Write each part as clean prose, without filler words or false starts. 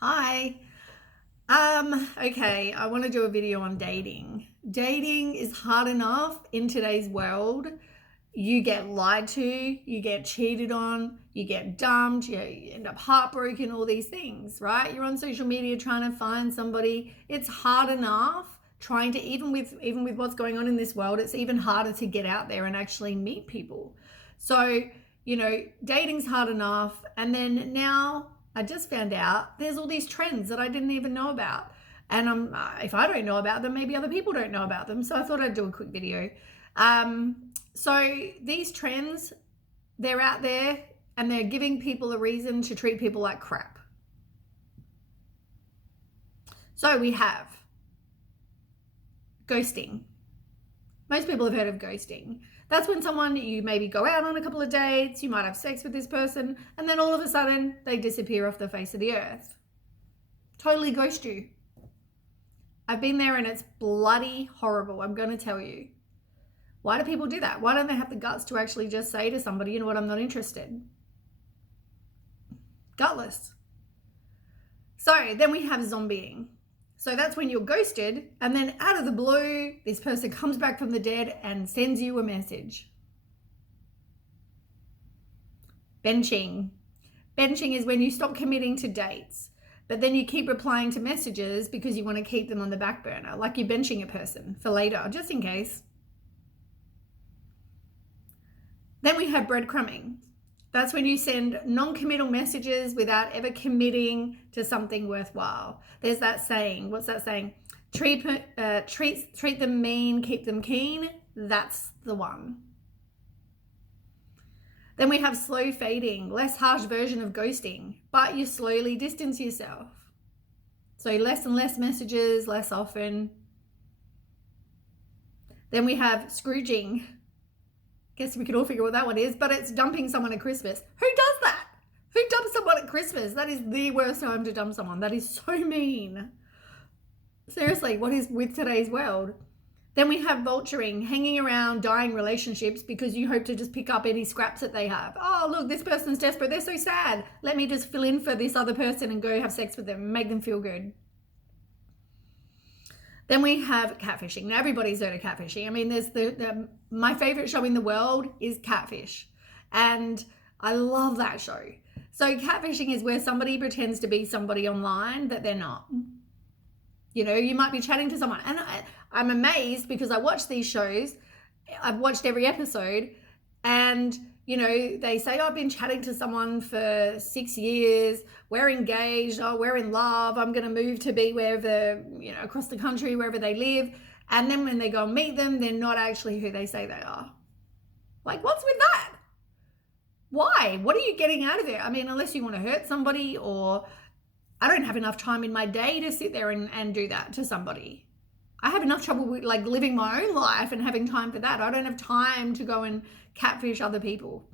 Hi. Okay, I want to do a video on dating. Dating is hard enough in today's world. You get lied to, you get cheated on, you get dumped, you end up heartbroken, all these things, right? You're on social media trying to find somebody. It's hard enough trying to even with what's going on in this world, it's even harder to get out there and actually meet people. So, dating's hard enough, and then now I just found out there's all these trends that I didn't even know about. And if I don't know about them, maybe other people don't know about them. So I thought I'd do a quick video. So these trends, they're out there and they're giving people a reason to treat people like crap. So we have ghosting. Most people have heard of ghosting. That's when someone, you maybe go out on a couple of dates, you might have sex with this person, and then all of a sudden they disappear off the face of the earth. Totally ghost you. I've been there and it's bloody horrible, I'm going to tell you. Why do people do that? Why don't they have the guts to actually just say to somebody, you know what, I'm not interested? Gutless. So then we have zombieing. So that's when you're ghosted, and then out of the blue, this person comes back from the dead and sends you a message. Benching. Benching is when you stop committing to dates, but then you keep replying to messages because you want to keep them on the back burner, like you're benching a person for later, just in case. Then we have breadcrumbing. That's when you send non-committal messages without ever committing to something worthwhile. There's that saying. What's that saying? Treat them mean, keep them keen. That's the one. Then we have slow fading, less harsh version of ghosting, but you slowly distance yourself. So less and less messages, less often. Then we have Scrooging. Guess we could all figure what that one is, but it's dumping someone at Christmas. Who does that? Who dumps someone at Christmas? That is the worst time to dump someone. That is so mean. Seriously, what is with today's world? Then we have vulturing, hanging around dying relationships because you hope to just pick up any scraps that they have. Oh, look, this person's desperate. They're so sad. Let me just fill in for this other person and go have sex with them and make them feel good. Then we have catfishing. Now everybody's heard of catfishing. I mean, there's my favorite show in the world is Catfish, and I love that show. So catfishing is where somebody pretends to be somebody online that they're not. You might be chatting to someone, and I'm amazed because I watch these shows. I've watched every episode, and they say, oh, I've been chatting to someone for 6 years. We're engaged. Oh, we're in love. I'm going to move to be wherever, across the country, wherever they live. And then when they go and meet them, they're not actually who they say they are. Like, what's with that? Why? What are you getting out of it? I mean, unless you want to hurt somebody, or I don't have enough time in my day to sit there and do that to somebody. I have enough trouble with living my own life and having time for that. I don't have time to go and catfish other people.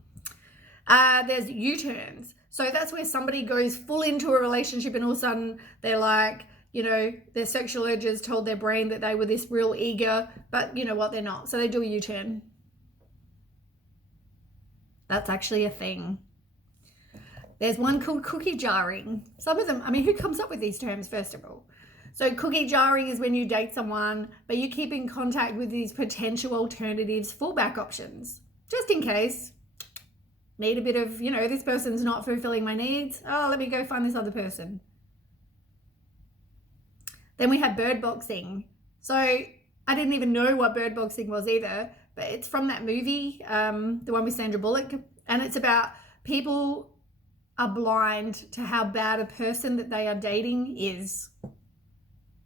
There's U-turns. So that's where somebody goes full into a relationship and all of a sudden they're like, their sexual urges told their brain that they were this real eager, but you know what, they're not. So they do a U-turn. That's actually a thing. There's one called cookie jarring. Some of them, I mean, who comes up with these terms, first of all? So cookie jarring is when you date someone, but you keep in contact with these potential alternatives, fallback options, just in case. Need a bit of, this person's not fulfilling my needs. Oh, let me go find this other person. Then we have bird boxing. So I didn't even know what bird boxing was either, but it's from that movie, the one with Sandra Bullock. And it's about people are blind to how bad a person that they are dating is.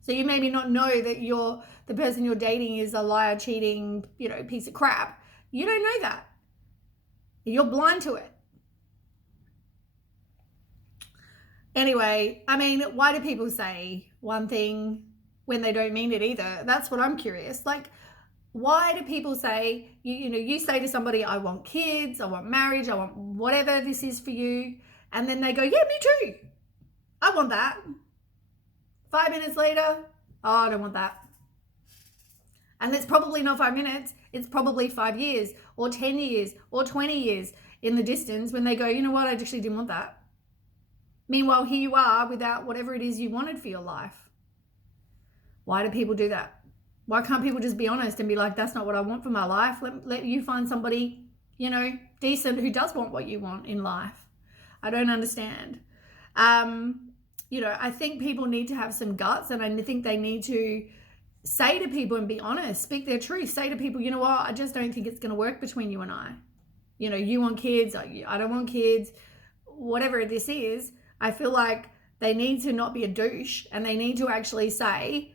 So you maybe not know that the person you're dating is a liar, cheating, piece of crap. You don't know that. You're blind to it. Anyway, I mean, why do people say one thing when they don't mean it either? That's what I'm curious. Like, why do people say, you say to somebody, I want kids, I want marriage, I want whatever this is for you. And then they go, yeah, me too. I want that. 5 minutes later, oh, I don't want that. And it's probably not 5 minutes. It's probably 5 years or 10 years or 20 years in the distance when they go, you know what, I actually didn't want that. Meanwhile, here you are without whatever it is you wanted for your life. Why do people do that? Why can't people just be honest and be like, that's not what I want for my life? Let you find somebody, decent who does want what you want in life. I don't understand. I think people need to have some guts, and I think they need to say to people and be honest, speak their truth, say to people, you know what, I just don't think it's going to work between you and I. You want kids, I don't want kids, whatever this is. I feel like they need to not be a douche, and they need to actually say,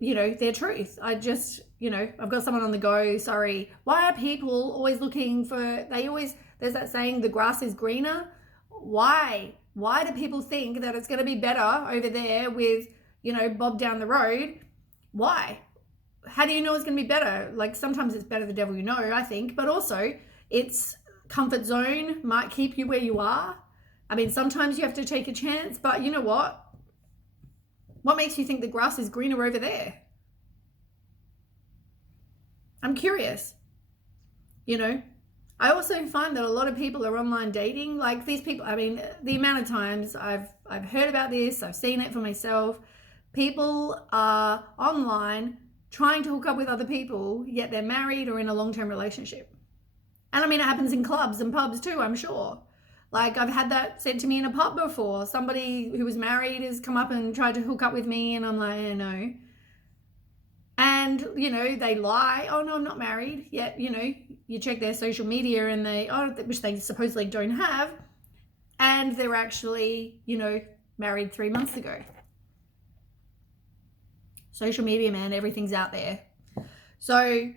their truth. I've got someone on the go, sorry. Why are people always looking for, there's that saying, the grass is greener. Why do people think that it's going to be better over there with, Bob down the road? Why? How do you know it's going to be better? Like, sometimes it's better the devil you know, I think, but also it's comfort zone might keep you where you are. I mean, sometimes you have to take a chance, but you know what? What makes you think the grass is greener over there? I'm curious. I also find that a lot of people are online dating. Like, these people, I mean, the amount of times I've heard about this, I've seen it for myself. People are online trying to hook up with other people, yet they're married or in a long-term relationship. And I mean, it happens in clubs and pubs too, I'm sure. Like, I've had that said to me in a pub before. Somebody who was married has come up and tried to hook up with me, and I'm like, no. And, they lie. Oh, no, I'm not married. Yet, you check their social media and which they supposedly don't have. And they're actually, married 3 months ago. Social media, man, everything's out there. So,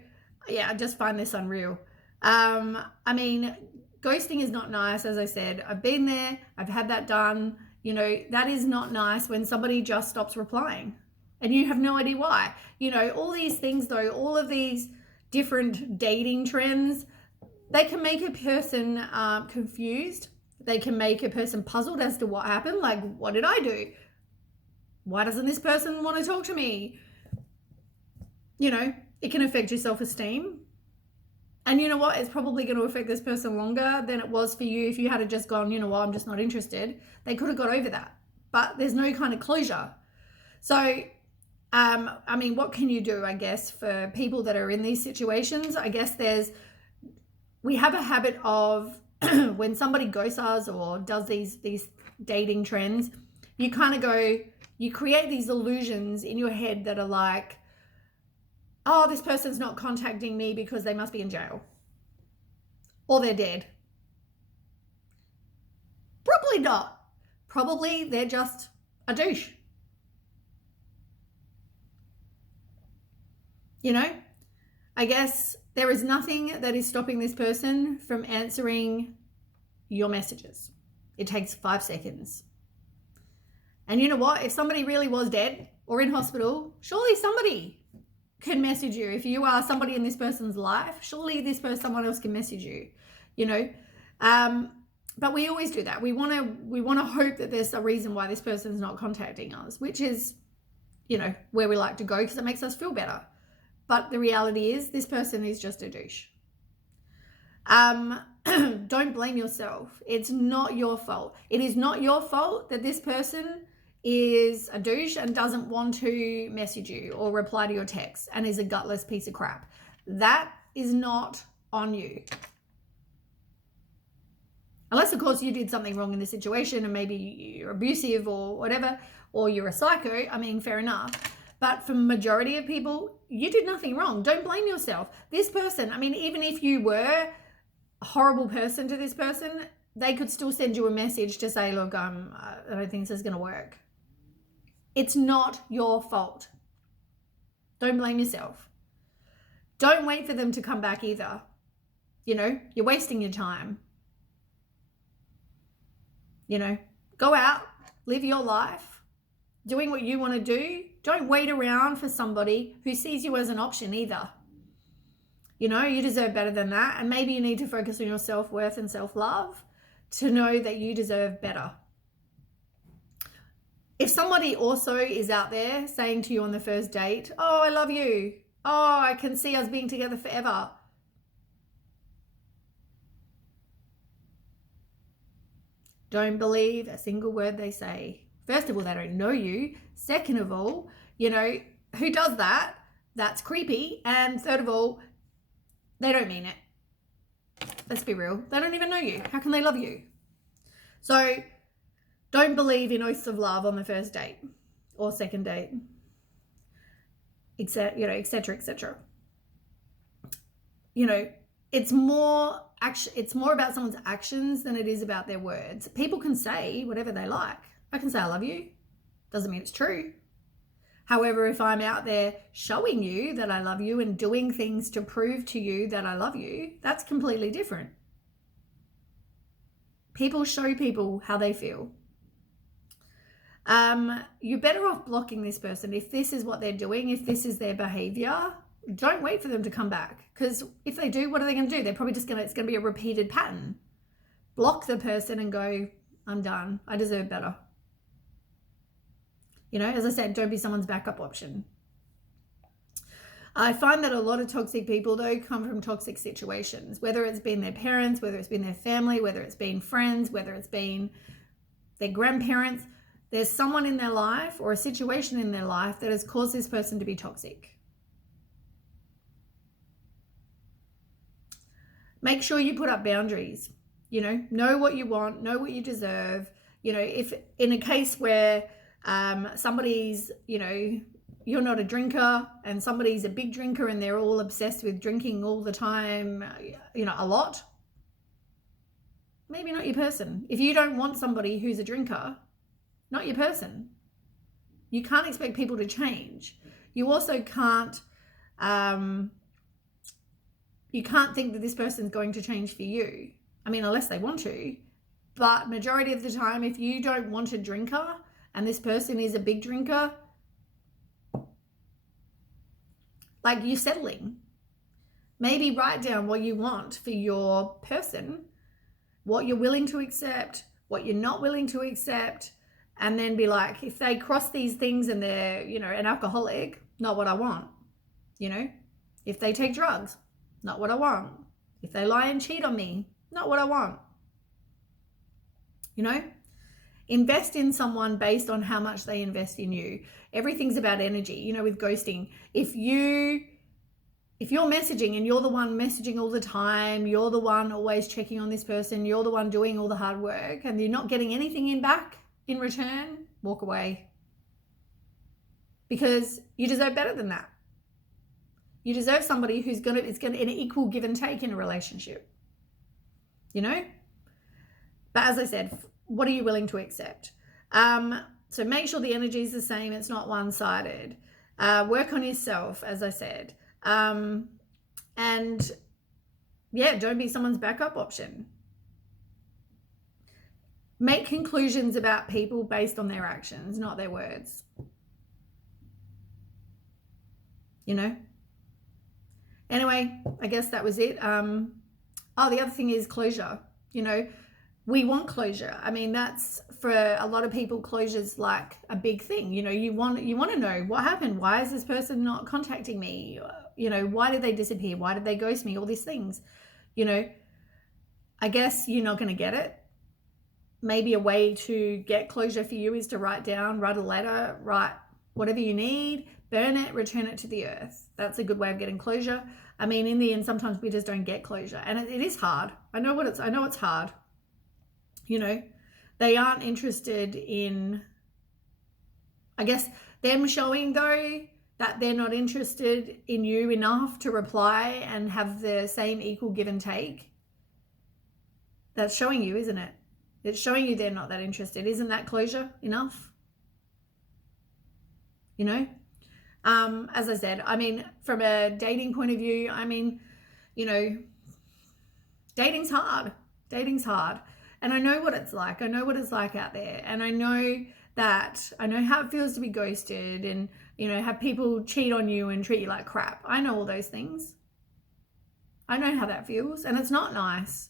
yeah, I just find this unreal. I mean, ghosting is not nice, as I said. I've been there. I've had that done. That is not nice when somebody just stops replying and you have no idea why. All these things, though, all of these different dating trends, they can make a person confused. They can make a person puzzled as to what happened. Like, what did I do? Why doesn't this person want to talk to me? It can affect your self-esteem. And you know what? It's probably going to affect this person longer than it was for you if you had just gone, I'm just not interested. They could have got over that. But there's no kind of closure. So, I mean, what can you do, I guess, for people that are in these situations? I guess we have a habit of when somebody ghosts us or does these dating trends, you kind of you create these illusions in your head that are like, oh, this person's not contacting me because they must be in jail. Or they're dead. Probably not. Probably they're just a douche. I guess there is nothing that is stopping this person from answering your messages. It takes 5 seconds. And you know what? If somebody really was dead or in hospital, surely somebody can message you. If you are somebody in this person's life, surely someone else can message you, but we always do that. We want to hope that there's a reason why this person's not contacting us, which is, where we like to go because it makes us feel better. But the reality is this person is just a douche. Don't blame yourself. It's not your fault. It is not your fault that this person is a douche and doesn't want to message you or reply to your text and is a gutless piece of crap. That is not on you. Unless, of course, you did something wrong in the situation and maybe you're abusive or whatever, or you're a psycho. I mean, fair enough. But for the majority of people, you did nothing wrong. Don't blame yourself. This person, I mean, even if you were a horrible person to this person, they could still send you a message to say, look, I don't think this is going to work. It's not your fault. Don't blame yourself. Don't wait for them to come back either. You're wasting your time. Go out, live your life, doing what you want to do. Don't wait around for somebody who sees you as an option either. You deserve better than that. And maybe you need to focus on your self-worth and self-love to know that you deserve better. If somebody also is out there saying to you on the first date, oh, I love you. Oh, I can see us being together forever. Don't believe a single word they say. First of all, they don't know you. Second of all, who does that? That's creepy. And third of all, they don't mean it. Let's be real. They don't even know you. How can they love you? So don't believe in oaths of love on the first date or second date, etc., etc., etc. It's more about someone's actions than it is about their words. People can say whatever they like. I can say I love you. Doesn't mean it's true. However, if I'm out there showing you that I love you and doing things to prove to you that I love you, that's completely different. People show people how they feel. You're better off blocking this person if this is what they're doing, if this is their behavior. Don't wait for them to come back, because if they do, what are they going to do? They're probably it's going to be a repeated pattern. Block the person and go, I'm done. I deserve better. As I said, don't be someone's backup option. I find that a lot of toxic people, though, come from toxic situations, whether it's been their parents, whether it's been their family, whether it's been friends, whether it's been their grandparents. There's someone in their life or a situation in their life that has caused this person to be toxic. Make sure you put up boundaries. Know what you want, know what you deserve. If in a case where somebody's, you're not a drinker and somebody's a big drinker and they're all obsessed with drinking all the time, a lot, maybe not your person. If you don't want somebody who's a drinker, not your person. You can't expect people to change. You also can't think that this person's going to change for you. Unless they want to. But majority of the time, if you don't want a drinker and this person is a big drinker, you're settling. Maybe write down what you want for your person, what you're willing to accept, what you're not willing to accept, and then be like, if they cross these things and they're, an alcoholic, not what I want. If they take drugs, not what I want. If they lie and cheat on me, not what I want. Invest in someone based on how much they invest in you. Everything's about energy, with ghosting. If you're messaging and you're the one messaging all the time, you're the one always checking on this person, you're the one doing all the hard work, and you're not getting anything back in return, walk away. Because you deserve better than that. You deserve somebody who's going to an equal give and take in a relationship. But as I said, what are you willing to accept? So make sure the energy is the same. It's not one-sided. Work on yourself, as I said. And don't be someone's backup option. Make conclusions about people based on their actions, not their words. Anyway, I guess that was it. The other thing is closure. We want closure. That's for a lot of people, closure's like a big thing. You want to know what happened. Why is this person not contacting me? Why did they disappear? Why did they ghost me? All these things. I guess you're not going to get it. Maybe a way to get closure for you is to write a letter, write whatever you need, burn it, return it to the earth. That's a good way of getting closure. In the end, sometimes we just don't get closure, and it is hard. I know it's hard. They aren't interested in, I guess, them showing though that they're not interested in you enough to reply and have the same equal give and take. That's showing you, isn't it? It's showing you they're not that interested. Isn't that closure enough? As I said, from a dating point of view, dating's hard. And I know what it's like. I know what it's like out there. And I know how it feels to be ghosted and, have people cheat on you and treat you like crap. I know all those things. I know how that feels. And it's not nice.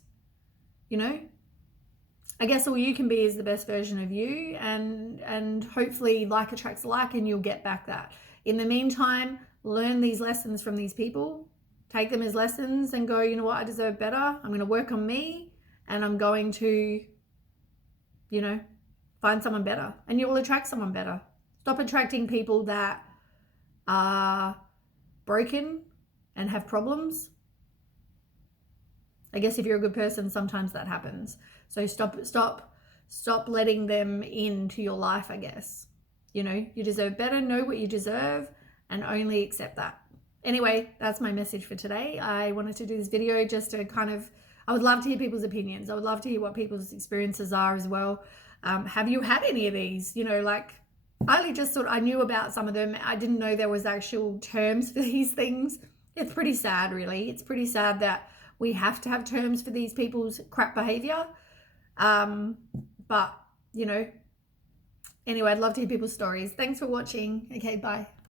I guess all you can be is the best version of you, and hopefully like attracts like, and you'll get back that. In the meantime, learn these lessons from these people, take them as lessons and go, you know what, I deserve better. I'm going to work on me, and I'm going to you know, find someone better and you will attract someone better. Stop attracting people that are broken and have problems. I guess if you're a good person, sometimes that happens. So stop letting them into your life, I guess. You know, you deserve better, know what you deserve, and only accept that. Anyway, that's my message for today. I wanted to do this video just to I would love to hear people's opinions. I would love to hear what people's experiences are as well. Have you had any of these? You know, like I just thought I knew about some of them. I didn't know there was actual terms for these things. It's pretty sad, really. It's pretty sad that we have to have terms for these people's crap behavior. But, you know, anyway, I'd love to hear people's stories. Thanks for watching. Okay, bye.